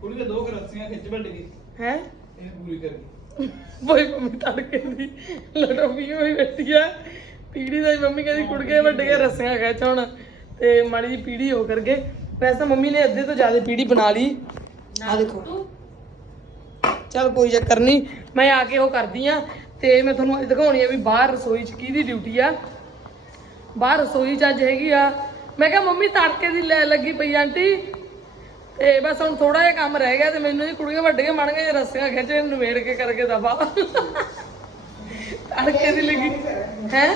ਕੁੜੀ ਦੇ ਦੋ ਕਰਸੀਆਂ ਖਿੱਚ ਵੱਟ ਗਈ। ਹੈ? ਇਹ ਪੂਰੀ ਕਰ ਗਈ। ਬੋਈ ਮੰਮੀ ਤੜਕੇ ਦੀ ਲੜੋਵੀ ਹੋਈ ਬੈਠੀ ਆ। ਪੀੜੀ ਦਾ ਹੀ ਮੰਮੀ ਕਹਿੰਦੀ ਕੁੜਕੇ ਵੱਡੇ ਕੇ ਰੱਸੀਆਂ ਖਿੱਚ ਹੁਣ ਤੇ ਮਾੜੀ ਜੀ ਪੀੜੀ ਹੋ ਕਰਕੇ ਵੈਸੇ ਤਾਂ ਮੰਮੀ ਨੇ ਅੱਧੇ ਤੋਂ ਜ਼ਿਆਦਾ ਪੀੜੀ ਬਣਾ ਲਈ। ਆ ਦੇਖੋ। ਚਲ ਕੋਈ ਚੱਕਰ ਨਹੀਂ ਮੈਂ ਆ ਕੇ ਉਹ ਕਰਦੀ ਆ। ਤੇ ਮੈਂ ਤੁਹਾਨੂੰ ਅੱਜ ਦਿਖਾਉਣੀ ਆ ਵੀ ਬਾਹਰ ਰਸੋਈ 'ਚ ਕਿਹਦੀ ਡਿਊਟੀ ਆ। ਬਾਹਰ ਰਸੋਈ 'ਚ ਅੱਜ ਹੈਗੀ ਆ। ਮੈਂ ਕਿਹਾ ਮੰਮੀ ਤੜਕੇ ਦੀ ਲੈ ਲੱਗੀ ਪਈ ਆਂਟੀ। ਤੇ ਬਸ ਹੁਣ ਥੋੜਾ ਜਿਹਾ ਕੰਮ ਰਹਿ ਗਿਆ ਤੇ ਮੈਨੂੰ ਇਹ ਕੁੜੀਆਂ ਵੱਡੀਆਂ ਬਣ ਗਈਆਂ ਰੱਸੀਆਂ ਖਿੱਚੇ ਨਵੇੜ ਕੇ ਕਰਕੇ ਦਫਾ ਤੜਕੇ ਦੀ ਲੱਗੀ। ਹੈ?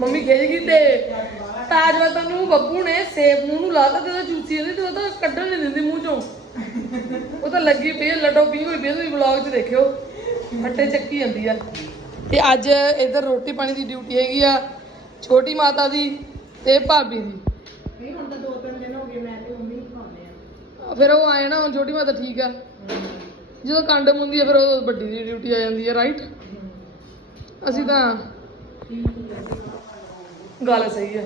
ਮੰਮੀ ਖੇਜ ਗਈ ਤੇ ਤਾਜਵਾ ਤੁਹਾਨੂੰ ਬੱਬੂ ਨੇ ਸੇਬ ਮੂੰਹ ਨੂੰ ਲਾਤਾ ਤੇ ਉਹਦਾ ਚੂਸੀ ਇਹਦੇ ਤੇ ਉਹ ਤਾਂ ਕੱਢਣ ਨਹੀਂ ਦਿੰਦੀ ਮੂੰਹ ਚੋਂ। ਉਹ ਤਾਂ ਲੱਗੀ ਪਈ ਆ, ਲੱਡੋ ਪੀ ਹੋਈ ਪਈ ਆ, ਤੁਸੀਂ ਵਲੌਗ 'ਚ ਦੇਖਿਓ। ਫੱਟੇ ਚੱਕੀ ਜਾਂਦੀ ਆ। ਤੇ ਅੱਜ ਇੱਧਰ ਰੋਟੀ ਪਾਣੀ ਦੀ ਡਿਊਟੀ ਹੈਗੀ ਆ ਛੋਟੀ ਮਾਤਾ ਦੀ ਤੇ ਭਾਬੀ ਦੀ। ਨਹੀਂ ਹੁਣ ਤਾਂ ਦੋ ਤਿੰਨ ਦਿਨ ਹੋ ਗਏ ਮੈਂ ਤੇ ਮੰਮੀ ਨੂੰ ਖਾਉਂਦੇ ਆ। ਫਿਰ ਉਹ ਆਏ ਨਾ ਹੁਣ ਛੋਟੀ ਮਾਤਾ ਠੀਕ ਆ। ਜਦੋਂ ਕੰਡਮ ਹੁੰਦੀ ਹੈ ਫਿਰ ਉਹ ਵੱਡੀ ਦੀ ਡਿਊਟੀ ਆ ਜਾਂਦੀ ਹੈ ਰਾਈਟ ਅਸੀਂ ਤਾਂ ਗੱਲ ਸਹੀ ਹੈ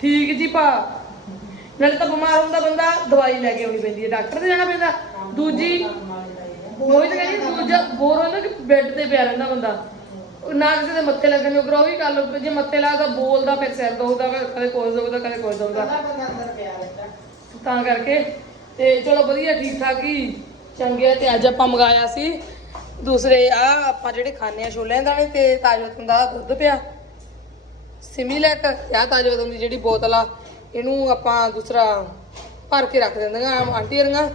ਠੀਕ ਜੀ ਭਾ। ਨਾਲੇ ਤਾਂ ਬਿਮਾਰ ਹੁੰਦਾ ਬੰਦਾ ਦਵਾਈ ਲੈ ਕੇ ਆਉਣੀ ਪੈਂਦੀ ਹੈ ਡਾਕਟਰ ਦੇ ਜਾਣਾ ਪੈਂਦਾ। ਦੂਜੀ ਉਹ ਵੀ ਤਾਂ ਕਹਿੰਦੀ ਦੂਜਾ ਬੋਰ ਹੁੰਦਾ ਕਿ ਬੈੱਡ ਤੇ ਪਿਆ ਰਹਿੰਦਾ ਬੰਦਾ। ਉਹ ਨਾ ਕਿਸੇ ਦੇ ਮੱਥੇ ਲੱਗਣ ਨੂੰ ਉਹ ਵੀ ਗੱਲ ਜੇ ਮੱਥੇ ਲੱਗਦਾ ਬੋਲਦਾ ਫਿਰ ਸਿਰ ਦੁਖਦਾ ਫਿਰ ਕਦੇ ਕੁਝ ਦੁਖਦਾ ਕਦੇ ਕੁਝ ਦੁਖਦਾ। ਤਾਂ ਕਰਕੇ ਤੇ ਚਲੋ ਵਧੀਆ ਠੀਕ ਠਾਕ ਹੀ। ਚੰਗੇ ਤੇ ਅੱਜ ਆਪਾਂ ਮੰਗਾਇਆ ਸੀ ਦੂਸਰੇ ਆ ਆਪਾਂ ਜਿਹੜੇ ਖਾਣੇ ਆ ਛੋਲਿਆਂ ਦਾਣੇ ਤੇ ਤਾਜਵਤਨ ਦਾ ਦੁੱਧ ਪਿਆ। ਸਿਮੀਲੈਕ ਆ ਤਾਜਵਤਨ ਦੀ ਜਿਹੜੀ ਬੋਤਲ ਆ ਇਹਨੂੰ ਆਪਾਂ ਦੂਸਰਾ ਭਰ ਕੇ ਰੱਖ ਦਿੰਦੀਆਂ ਆ ਆਂਟੀ ਰੰਗਾ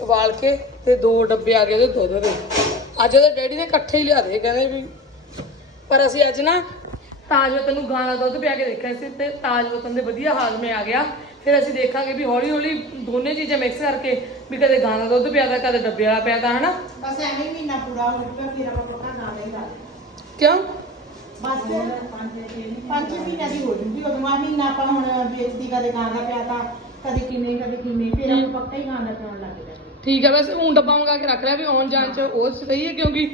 ਉਬਾਲ ਕੇ। ਤੇ ਦੋ ਡੱਬੇ ਆ ਗਏ ਉਹਦੇ ਦੁੱਧ ਦੇ। ਅੱਜ ਉਹਦੇ ਡੈਡੀ ਨੇ ਇਕੱਠੇ ਹੀ ਲਿਆ ਦੇ ਕਹਿੰਦੇ ਵੀ ਪਰ ਅਸੀਂ ਅੱਜ ਨਾ ਤਾਜਵਤਨ ਨੂੰ ਗਾਂ ਦਾ ਦੁੱਧ ਪਿਆ ਕੇ ਦੇਖਿਆ ਸੀ ਤੇ ਤਾਜਵਤਨ ਦੇ ਵਧੀਆ ਹਾਜ਼ਮੇ ਆ ਗਿਆ। ਫਿਰ ਅਸੀਂ ਦੇਖਾਂਗੇ ਵੀ ਹੌਲੀ ਹੌਲੀ ਦੋਨੇ ਚੀਜ਼ਾਂ ਮਿਕਸ ਕਰਕੇ ਵੀ ਕਦੇ ਗਾਂ ਦਾ ਦੁੱਧ ਪਿਆਦਾ ਕਦੇ ਡੱਬੇ ਵਾਲਾ ਪਿਆਦਾ ਹਨਾ? ਬਸ ਐਵੇਂ ਹੀ ਮਹੀਨਾ ਪੂਰਾ ਹੋ ਜਾਊਗਾ ਫਿਰ ਆਪਾਂ ਪੱਕਾ ਨਾ ਨਹੀਂ ਲਾ ਕਿਉਂ? ਬਸ ਪੰਜ ਮਹੀਨਿਆਂ ਦੀ ਹੋ ਜੂਗੀ ਉਦੋਂ ਆ ਮਹੀਨਾ ਆਪਾਂ ਹੁਣ ਵੇਚਦੀ ਕਦੇ ਗਾਂ ਦਾ ਪਿਆ ਤਾਂ ਕਦੇ ਕਿਵੇਂ ਕਦੇ ਕਿਵੇਂ ਫਿਰ ਆਪਾਂ ਪੱਕਾ ਹੀ ਗਾਂ ਦਾ ਪਿਆਉਣ ਲੱਗ ਜਾਣਾ ਠੀਕ ਹੈ, ਵੈਸੇ ਹੁਣ ਡੱਬਾ ਮੰਗਾ ਕੇ ਰੱਖ ਲਿਆ ਵੀ ਆਉਣ ਜਾਣ ਚ ਉਹ ਸਹੀ ਹੈ, ਕਿਉਂਕਿ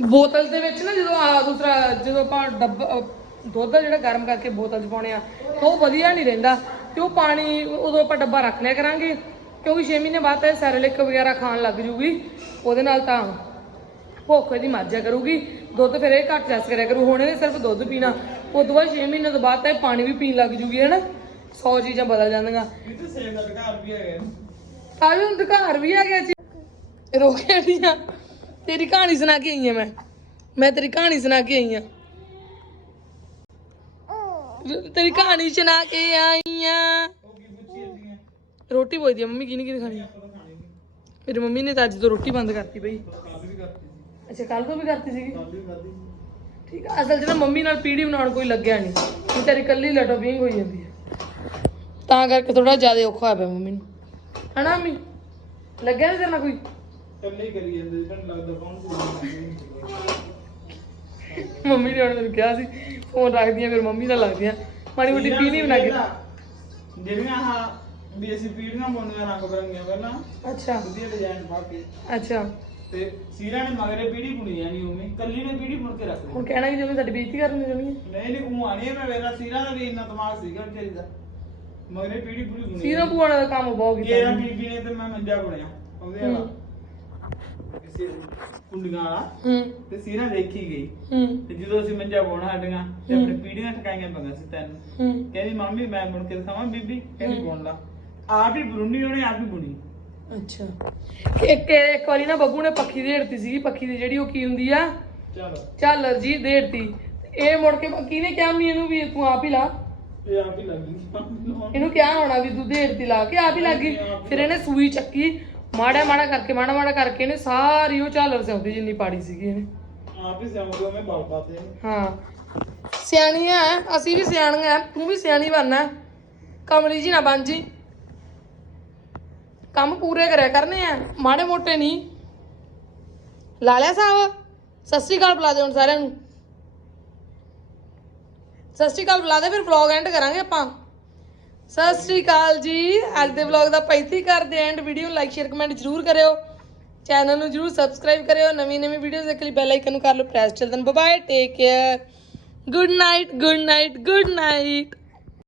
ਬੋਤਲ ਦੇ ਵਿੱਚ ਨਾ ਜਦੋਂ ਆ ਦੂਸਰਾ, ਜਦੋਂ ਆਪਾਂ ਡੱਬਾ ਦੁੱਧ ਆ ਜਿਹੜਾ ਗਰਮ ਕਰਕੇ ਬੋਤਲ 'ਚ ਪਾਉਣੇ ਆ, ਤਾਂ ਉਹ ਵਧੀਆ ਨਹੀਂ ਰਹਿੰਦਾ। ਤੇ ਉਹ ਪਾਣੀ, ਉਦੋਂ ਆਪਾਂ ਡੱਬਾ ਰੱਖ ਲਿਆ ਕਰਾਂਗੇ, ਕਿਉਂਕਿ 6 ਮਹੀਨੇ ਬਾਅਦ ਤਾਂ ਸੈਰਲਿਕ ਵਗੈਰਾ ਖਾਣ ਲੱਗ ਜੂਗੀ, ਉਹਦੇ ਨਾਲ ਤਾਂ ਭੁੱਖ ਇਹਦੀ ਮਰਜ਼ਾ ਕਰੂਗੀ। ਦੁੱਧ ਫਿਰ ਇਹ ਘੱਟ ਜਸ ਕਰਿਆ ਕਰੂ, ਹੁਣ ਇਹਨੇ ਸਿਰਫ ਦੁੱਧ ਪੀਣਾ। ਉਸ ਤੋਂ ਬਾਅਦ 6 ਮਹੀਨੇ ਤੋਂ ਬਾਅਦ ਤਾਂ ਇਹ ਪਾਣੀ ਵੀ ਪੀਣ ਲੱਗ ਜੂਗੀ ਹੈ ਨਾ 100 ਚੀਜ਼ਾਂ ਬਦਲ ਜਾਂਦੀਆਂ। ਇਹ ਤਾਂ ਸੇਬ ਦਾ ਘਰ ਵੀ ਹੈਗਾ। ਆਜੋ ਹੁਣ ਤਾਂ ਘਰ ਵੀ ਆ ਗਿਆ ਜੀ। ਰੋਕੇ ਨਹੀਂ ਆ। ਤੇਰੀ ਕਹਾਣੀ ਸੁਣਾ ਕੇ ਆਈ ਆ ਮੈਂ। ਮੈਂ ਤੇਰੀ ਕਹਾਣੀ ਸੁਣਾ ਕੇ ਆਈ ਆ। ਤੇਰੀ ਕਹਾਣੀ ਸੁਣਾ ਕੇ ਆਈ ਆ। ਰੋਟੀ ਬੋਲਦੀ ਆ, ਮੰਮੀ ਕਿਹਨੇ ਕਿਹਨੇ ਖਾਣੀ ਆ? ਮੇਰੀ ਮੰਮੀ ਨੇ ਤਾਂ ਅੱਜ ਤੋਂ ਰੋਟੀ ਬੰਦ ਕਰਤੀ ਬਈ। ਅੱਛਾ ਕੱਲ ਤੋਂ ਵੀ ਕਰਤੀ ਸੀਗੀ? ਠੀਕ ਆ, ਅਸਲ 'ਚ ਨਾ ਮੰਮੀ ਨਾਲ ਪੀੜੀ ਬਣਾਉਣ ਕੋਈ ਲੱਗਿਆ ਨਹੀਂ ਤੇਰੀ ਕੱਲੀ ਲਟੋ ਪੀਂਗ ਹੋਈ ਜਾਂਦੀ ਹੈ ਤਾਂ ਕਰਕੇ ਥੋੜਾ ਜ਼ਿਆਦਾ ਔਖਾ ਹੋਇਆ ਪਿਆ ਮੰਮੀ ਨੂੰ। ਹਨਾ ਮੰਮੀ? ਲੱਗਿਆ ਨਹੀਂ ਤੇਰੇ ਨਾਲ ਕੋਈ? ਕੱਲੇ ਹੀ ਕਰੀ ਜਾਂਦੇ ਤੁਹਾਨੂੰ ਲੱਗਦਾ ਕੌਣ ਸੀ ਮੰਮੀ ਨੇ ਮੈਨੂੰ ਕਿਹਾ ਸੀ ਫੋਨ ਰੱਖਦੀਆਂ ਫਿਰ ਮੰਮੀ ਨਾਲ ਲੱਗਦੀਆਂ। ਮਾੜੀ ਮੋਟੀ ਪੀਣੀ ਬਣਾ ਕੇ ਜਿਹੜੀਆਂ ਆਹ ਵੀ ਅਸੀਂ ਪੀੜੀਆਂ ਪਾਉਂਦੀਆਂ ਰੰਗ ਬਰੰਗੀਆਂ ਪਹਿਲਾਂ ਅੱਛਾ। ਵਧੀਆ ਡਿਜ਼ਾਈਨ ਪਾ ਕੇ। ਅੱਛਾ। ਤੇ ਸੀਰਾ ਨੇ ਮਗਰੇ ਪੀੜੀ ਬੁਣੀ ਜਾਣੀ ਉਵੇਂ ਕੱਲੀ ਨੇ ਪੀੜੀ ਬੁਣ ਕੇ ਰੱਖ ਲਈ। ਹੁਣ ਕਹਿਣਾ ਕਿ ਜਿਵੇਂ ਸਾਡੀ ਬੇਇੱਜ਼ਤੀ ਕਰਨ ਹੈ। ਨਹੀਂ ਨਹੀਂ ਉਹ ਆਣੀ ਮੈਂ ਵੇਲਾ ਸੀਰਾ ਦਾ ਵੀ ਇੰਨਾ ਦਿਮਾਗ ਸੀਗਾ ਵਿਚਾਰੀ ਦਾ। ਮਗਰੇ ਪੀੜੀ ਸੀਰੋ ਦਾ ਕੰਮ ਬਹੁਤ ਕੀਤਾ ਇਹ ਇਹਨੇ। ਬੀਬੀ ਨੇ ਤੇ ਮੈਂ ਮੰਜਾ ਬਣਿਆ ਉਹਦੇ ਵਾਲਾ। ਕਿਸੇ ਕੁੰਡੀਆਂ ਵਾਲਾ। ਹੂੰ। ਤੇ ਸੀਰਾ ਦੇਖੀ ਗਈ। ਹੂੰ। ਤੇ ਜਦੋਂ ਅਸੀਂ ਮੰਜਾ ਪਾਉਣਾ ਹਟੀਆਂ ਤੇ। ਆਪਣੇ ਪੀੜੀਆਂ ਟਕਾਈਆਂ ਪੰਗਾ ਸੀ ਤੈਨੂੰ। ਹੂੰ। ਕਹਿੰਦੀ ਮੰਮੀ ਮੈਂ ਮੁੜ ਕੇ ਦਿਖਾਵਾਂ ਬੀਬੀ ਕਹਿੰਦੀ। ਬੁਣ ਲਾ। ਆਪ ਹੀ ਬੁਣੀ ਉਹਨੇ ਆਪ ਹੀ ਬੁਣੀ। ਅੱਛਾ। ਇੱਕ ਇੱਕ ਵਾਰੀ ਨਾ ਬੱਬੂ ਨੇ ਪੱਖੀ ਦੇੜਤੀ ਸੀਗੀ ਪੱਖੀ ਦੀ ਜਿਹੜੀ ਉਹ ਕੀ ਹੁੰਦੀ ਆ? ਚਲੋ। ਝਾਲਰ ਜੀ ਦੇੜਤੀ। ਇਹ ਮੁੜ ਕੇ ਕਿਹਨੇ ਕਿਹਾ ਇਹਨੂੰ ਵੀ ਤੂੰ ਆਪ ਹੀ ਲਾ। ਇਹ ਆਪ ਹੀ ਲੱਗੀ ਇਹਨੂੰ ਕਿਹਾ ਹੋਣਾ ਵੀ ਤੂੰ ਦੇੜਤੀ ਲਾ ਕੇ ਆਪ ਹੀ ਲੱਗ ਗਈ। ਫਿਰ ਇਹਨੇ ਸੂਈ ਚੱਕੀ ਮਾੜਾ ਮਾੜਾ ਕਰਕੇ ਮਾੜਾ ਮਾੜਾ ਕਰਕੇ ਇਹਨੇ ਸਾਰੀ ਉਹ ਝਾਲਰ ਸਿਉਂਦੀ ਜਿੰਨੀ ਪਾੜੀ ਸੀਗੀ ਇਹਨੇ। ਆਪ ਹੀ ਸਿਆਉਂਦੇ ਮੈਂ ਬਲ ਪਾਤੇ। ਹਾਂ। ਸਿਆਣੀਆਂ ਐ, ਅਸੀਂ ਵੀ ਸਿਆਣੀਆਂ ਤੂੰ ਵੀ ਸਿਆਣੀ ਬਣਨਾ ਕਮਲੀ ਜੀ ਨਾ ਬਣ ਜੀ। ਕੰਮ ਪੂਰੇ ਕਰਿਆ ਕਰਨੇ ਆ ਮਾੜੇ ਮੋਟੇ ਨਹੀਂ। ਲਾ ਲਿਆ ਸਾਹਿਬ ਸਤਿ ਸ਼੍ਰੀ ਅਕਾਲ ਬੁਲਾ ਦੇ ਹੁਣ ਸਾਰਿਆਂ ਨੂੰ। ਸਤਿ ਸ਼੍ਰੀ ਅਕਾਲ, ਬੁਲਾ ਦੇ, ਫਿਰ ਵਲੌਗ ਐਂਡ ਕਰਾਂਗੇ ਆਪਾਂ। ਸਤਿ ਸ਼੍ਰੀ ਅਕਾਲ ਜੀ, ਅੱਜ ਦੇ ਵਲੌਗ ਦਾ ਪੈਂਤੀ ਕਰਦੇ ਐਂਡ ਵੀਡੀਓ ਨੂੰ ਲਾਈਕ ਸ਼ੇਅਰ ਕਮੈਂਟ ਜਰੂਰ ਕਰਿਓ। ਚੈਨਲ ਨੂੰ ਜਰੂਰ ਸਬਸਕ੍ਰਾਈਬ ਕਰਿਓ, ਨਵੀਂ ਨਵੀਂ ਵੀਡੀਓਜ਼ ਦੇਖ ਲਈ ਬੈਲ ਆਈਕਨ ਨੂੰ ਕਰ ਲਓ press children bye take care good night good night good night